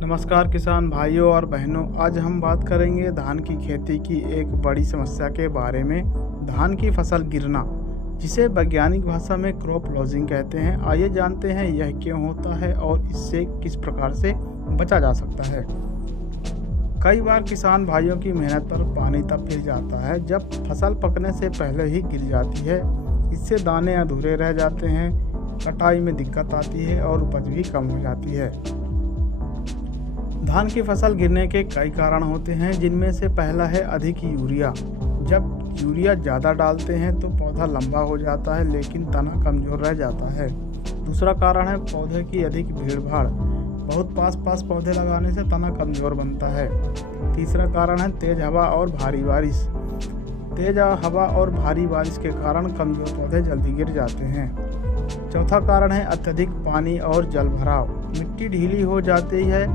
नमस्कार किसान भाइयों और बहनों। आज हम बात करेंगे धान की खेती की एक बड़ी समस्या के बारे में। धान की फसल गिरना, जिसे वैज्ञानिक भाषा में क्रॉप लॉजिंग कहते हैं। आइए जानते हैं यह क्यों होता है और इससे किस प्रकार से बचा जा सकता है। कई बार किसान भाइयों की मेहनत पर पानी तब फिर जाता है जब फसल पकने से पहले ही गिर जाती है। इससे दाने अधूरे रह जाते हैं, कटाई में दिक्कत आती है और उपज भी कम हो जाती है। धान की फसल गिरने के कई कारण होते हैं, जिनमें से पहला है अधिक यूरिया। जब यूरिया ज़्यादा डालते हैं तो पौधा लंबा हो जाता है लेकिन तना कमज़ोर रह जाता है। दूसरा कारण है पौधे की अधिक भीड़-भाड़। बहुत पास पौधे लगाने से तना कमज़ोर बनता है। तीसरा कारण है तेज़ हवा और भारी बारिश। तेज़ हवा और भारी बारिश के कारण कमज़ोर पौधे जल्दी गिर जाते हैं। चौथा कारण है अत्यधिक पानी और जल भराव। मिट्टी ढीली हो जाती है,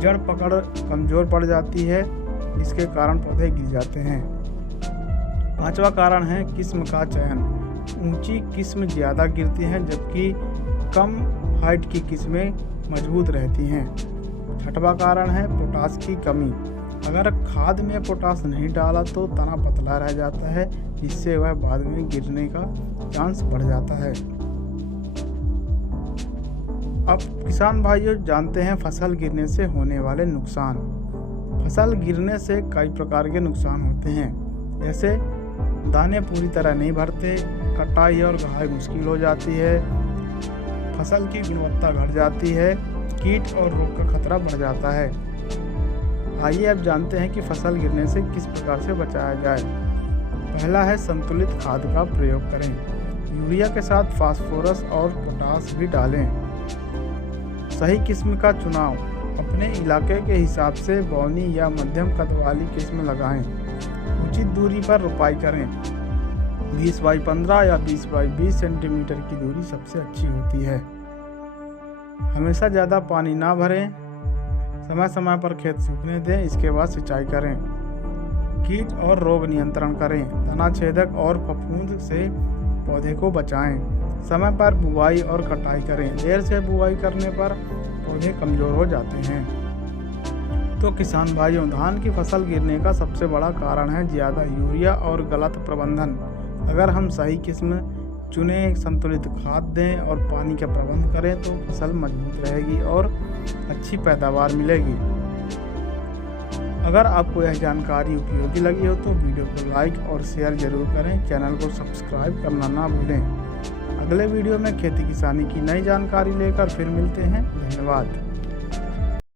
जड़ पकड़ कमज़ोर पड़ जाती है, इसके कारण पौधे गिर जाते हैं। पांचवा कारण है किस्म का चयन। ऊंची किस्म ज़्यादा गिरती हैं जबकि कम हाइट की किस्में मजबूत रहती हैं। छठवां कारण है पोटास की कमी। अगर खाद में पोटास नहीं डाला तो तना पतला रह जाता है, जिससे वह बाद में गिरने का चांस बढ़ जाता है। अब किसान भाइयों जानते हैं फसल गिरने से होने वाले नुकसान। फसल गिरने से कई प्रकार के नुकसान होते हैं, जैसे दाने पूरी तरह नहीं भरते, कटाई और घाई मुश्किल हो जाती है, फसल की गुणवत्ता घट जाती है, कीट और रोग का खतरा बढ़ जाता है। आइए अब जानते हैं कि फसल गिरने से किस प्रकार से बचाया जाए। पहला है संतुलित खाद का प्रयोग करें। यूरिया के साथ फास्फोरस और पोटास भी डालें। सही किस्म का चुनाव। अपने इलाके के हिसाब से बौनी या मध्यम कद वाली किस्म लगाएं। उचित दूरी पर रुपाई करें। 20x15 या 20x20 सेंटीमीटर की दूरी सबसे अच्छी होती है। हमेशा ज़्यादा पानी ना भरें। समय समय पर खेत सूखने दें, इसके बाद सिंचाई करें। कीट और रोग नियंत्रण करें। तना छेदक और फफूंद से पौधे को बचाएं। समय पर बुवाई और कटाई करें। देर से बुवाई करने पर पौधे कमज़ोर हो जाते हैं। तो किसान भाइयों, धान की फसल गिरने का सबसे बड़ा कारण है ज़्यादा यूरिया और गलत प्रबंधन। अगर हम सही किस्म चुनें, संतुलित खाद दें और पानी का प्रबंध करें तो फसल मजबूत रहेगी और अच्छी पैदावार मिलेगी। अगर आपको यह जानकारी उपयोगी लगी हो तो वीडियो को लाइक और शेयर जरूर करें। चैनल को सब्सक्राइब करना ना भूलें। अगले वीडियो में खेती किसानी की नई जानकारी लेकर फिर मिलते हैं। धन्यवाद।